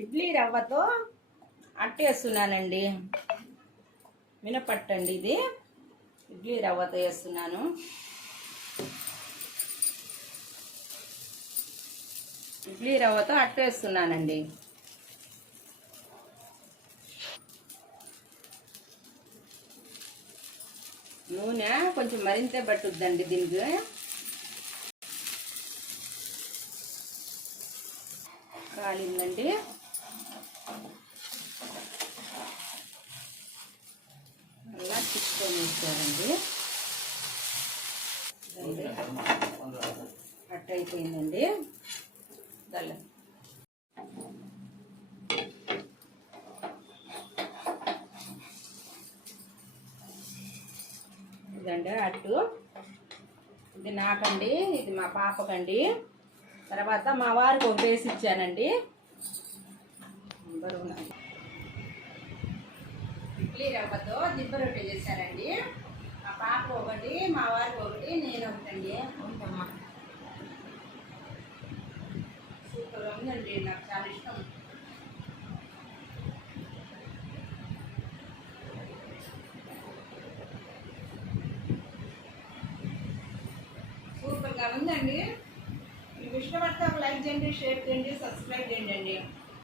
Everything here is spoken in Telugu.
ఇడ్లీ రవ్వతో అట్టేస్తున్నానండి. మినపట్టు అండి ఇది. ఇడ్లీ రవ్వతో వేస్తున్నాను. ఇడ్లీ రవ్వతో అట్టేస్తున్నానండి. నూనె కొంచెం మరింత పట్టుద్దండి దీనికి. కాలిందండి. అలా చిక్కుకొని వేసారండి. అట్ట అయిపోయిందండి. దల్ల ఇదండి అట్టు. ఇది నాకండి, ఇది మా పాపకండి. తర్వాత మా వారికి ఒక వేసి ఇచ్చానండి. ఇడ్లీ రవ్వతో దిబ్బ రొట్టె చేశానండి. మా పాప ఒకటి, మా వారికి ఒకటి, నేను ఒకటండి. సూపర్ ఉందండి, నాకు చాలా ఇష్టం. సూపర్గా ఉందండి. మీకు ఇష్టపడితే ఒక లైక్ చేయండి, షేర్ చేయండి, సబ్స్క్రైబ్ చేయండి.